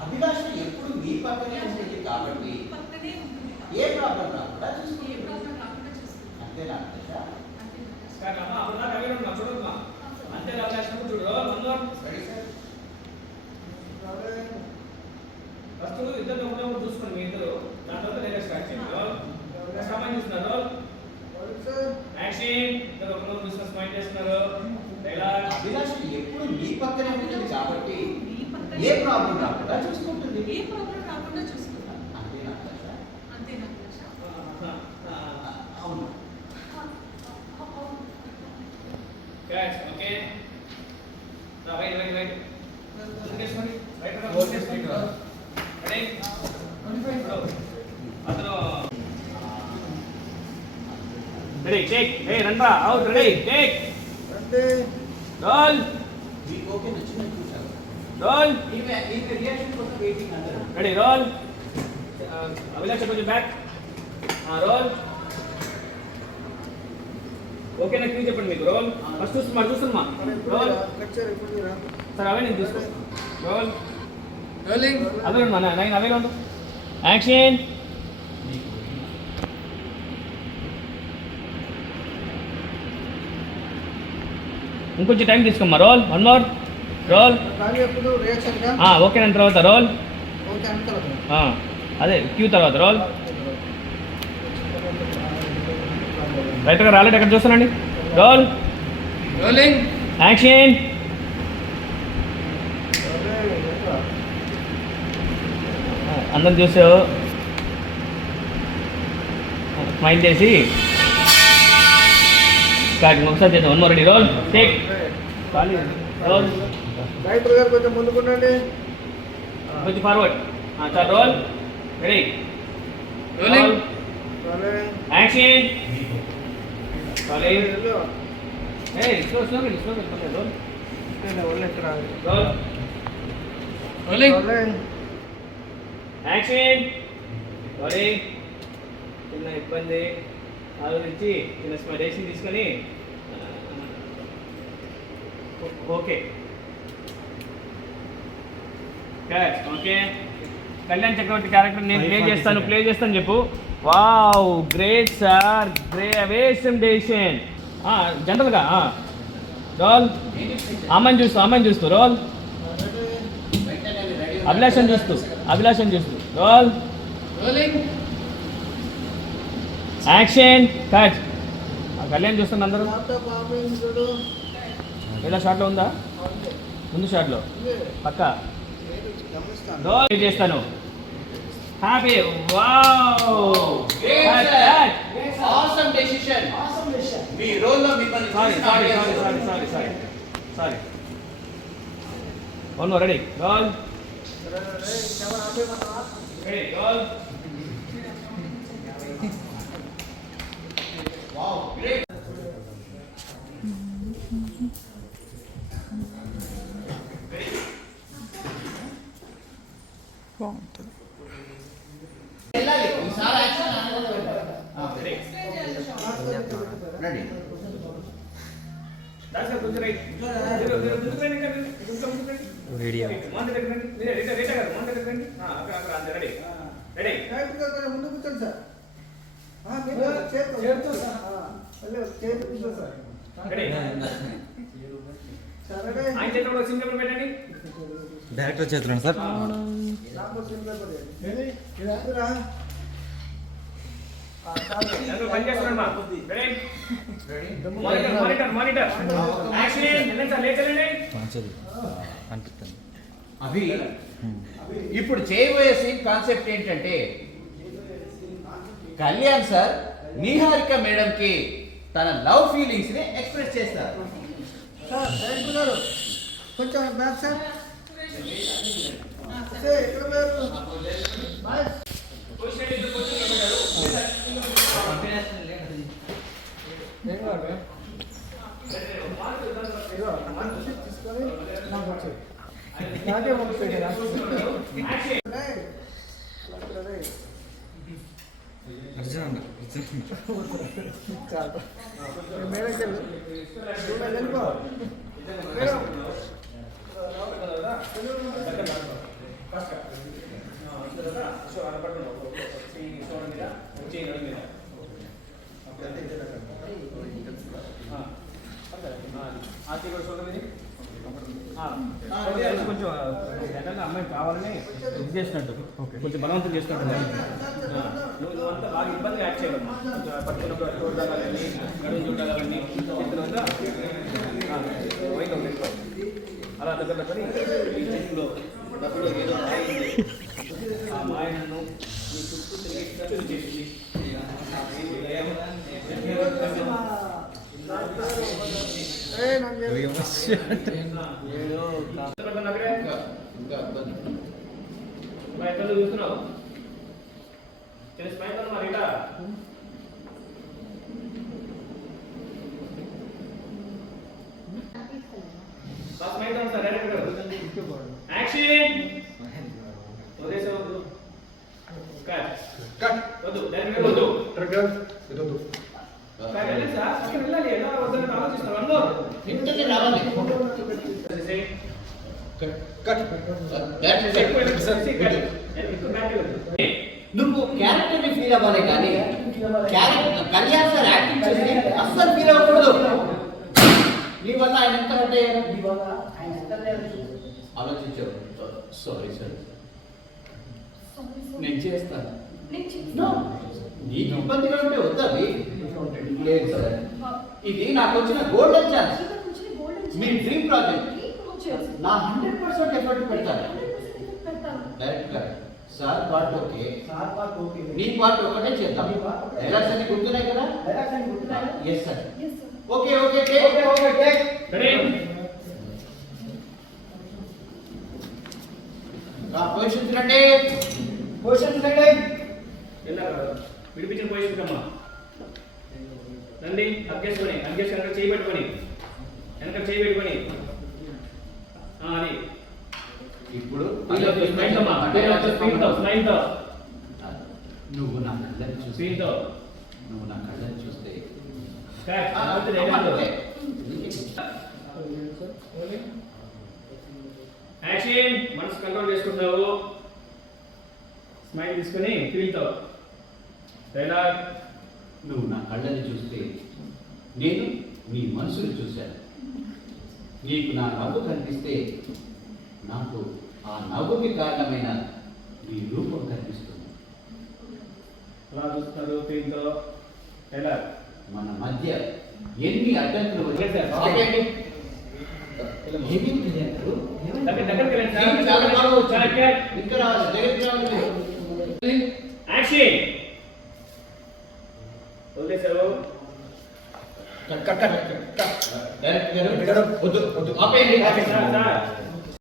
అభిలాష ఎప్పుడు మీ పక్కనే ఉంటుంది కాబట్టి ఏ ప్రాబ్లం రాకుండా అంతేనా ఫస్ట్ ఇద్దరు ఒకటే చూసుకోండి మీ ఇద్దరు దాని తర్వాత నేను స్టార్ట్ చేయండి సామాన్ చూస్తున్నారు యాక్షన్ ఇద్దరు ఒకటే బిజినెస్ మైండ్ చేస్తున్నారు డైలాగ్ అభిలాష ఎప్పుడు మీ పక్కనే ఉంటుంది కాబట్టి ఏ ప్రాబ్లం రాకుండా చూసుకుంటుంది అంతేనా అవును Guys, okay. Now wait. Right. Ready? Ready, take. Hey, Ranra, out, ready, take. Roll. Roll. Ready, roll. Abhilash, put your back. Roll. Okay నాకు క్యూ చెప్పండి మీకు రోల్ ఫస్ట్ చూస్తున్నా రోల్ సార్ అవే నేను తీసుకో రోల్ రోలింగ్ అవే ఉన్నా నైన్ అవే ఉండు action ఇంకొంచెం time తీసుకోమ్మా roll one more roll okay దాని తర్వాత రోల్ అదే క్యూ తర్వాత రోల్ రైట్గా రాలేదు ఎక్కడ చూస్తానండి రోల్ రోలింగ్ యాక్షన్ అందరం చూసావు స్మైల్ చేసి ఒకసారి చేద్దాం one more ready roll take roll director గారు కొంచెం ముందుకుండండి కొంచెం ఫార్వర్డ్ చాలు roll ready rolling action Hey, slow. Roll. Rolling. Action. Rolling. చిన్న ఇబ్బంది ఆలోచించి చిన్న స్మైలేషన్ తీసుకొని ఓకే ఓకే కళ్యాణ్ చక్రవర్తి క్యారెక్టర్ నేను ప్లే చేస్తాను చెప్పు వావ్ గ్రేట్ సార్ అవేషన్ డేషన్ జనరల్గా రోల్ అమ్మాయిని చూస్తూ రోల్ అభిలాషం చూస్తూ రోల్ యాక్షన్ కట్ కళ్యాణ్ చూస్తున్నా అందరూ ఇలా షాట్లో ఉందా ముందు షాట్లో పక్క రోల్ చేస్తాను హ్యాపీ వావ్ awesome decision మీ రోల్ లో మిమ్మల్ని sorry one more ready role wow great బాగుంటుంది రెడీ వీడియో ముందు కూర్చోండి సార్ డైరెక్టర్ చేతులు సార్ అవి ఇప్పుడు చేయబోయే సీన్ కాన్సెప్ట్ ఏంటంటే కళ్యాణ్ సార్ నిహారిక మేడం కి తన లవ్ ఫీలింగ్స్ ని ఎక్స్ప్రెస్ చేస్తారు. సార్ డైరెక్టర్ గారు కొంచెం బ్యాక్ సార్ ఎక్కడ బాయ్ తీసుకొని నాకే మొదలు పెట్టారా మేడం కొంచెం ఏదన్నా అమ్మాయి కావాలని ఇది చేసినట్టు కొంచెం బలవంతం చేసినట్టు నువ్వు అంతా బాగా ఇబ్బందిగా యాక్ట్ చేయాలి పట్టుకున్నప్పుడు చూడాలని గడువు చూడాలని చేతులు అంతా వైట్ అవుతుంది అలా దగ్గర పడి ఈ చేతిలో డబ్బులు ఏదో ఆ మాయను నీ చుట్టూ తిరిగేటట్టు చేసింది చూస్తున్నావు మరి ఇట సార్ యాక్షన్ వద్దు వద్దు వద్దు వెళ్ళాలి ఎలా వద్దని ఆలోచిస్తాను ఇంటికి రావాలి. నువ్వు క్యారెక్టర్ ని ఫీల్ అవ్వాలి కానీ కళ్యాణ్ సార్ యాక్టింగ్ చేసి అస్సలు ఫీల్ అవ్వకూడదు. నీ వల్ల ఆయన ఎంత అంటే ఆలోచించావు. సారీ సార్, నేను చేస్తాను. నీకు ఇబ్బందిగా ఉంటే వద్దని లేదు సార్. ఇది నాకు వచ్చిన గోల్డెన్ ఛాన్స్. మీ డ్రీమ్ ప్రాజెక్ట్ నా 100% ఎఫర్ట్ పెడతాను. డైరెక్ట్గా సార్ పార్ట్ ఓకే, నీ పార్ట్ ఒకటే చేద్దాం. డైలాగ్స్ అన్ని గుర్తున్నాయి కదా? Yes sir. Okay okay position రండి, పొజిషన్ రండి. విడిపించిన పొజిషన్ కమ్మా రండి. అగ్గేసుకొని వెనక చేయి పెట్టుకొని అది ఇప్పుడు నువ్వు నా కళ్ళని చూస్తే యాక్షన్. మనసు కంట్రోల్ చేసుకుంటావు. స్మైల్ తీసుకొని ఫీల్తో డైలాగ్. నువ్వు నా కళ్ళని చూస్తే నేను నీ మనసుని చూశాను. నీకు నా నవ్వు కనిపిస్తే నాకు ఆ నవ్వుకి కారణమైన నీ రూపం కనిపిస్తుంది. అలా చూస్తారు ఫీల్తో డైలాగ్. మన మధ్య ఎన్ని అడ్డంకులు యాక్షన్. వదిలేసావు. డైరెక్ట్ గారు వద్దు ఆపేయండి.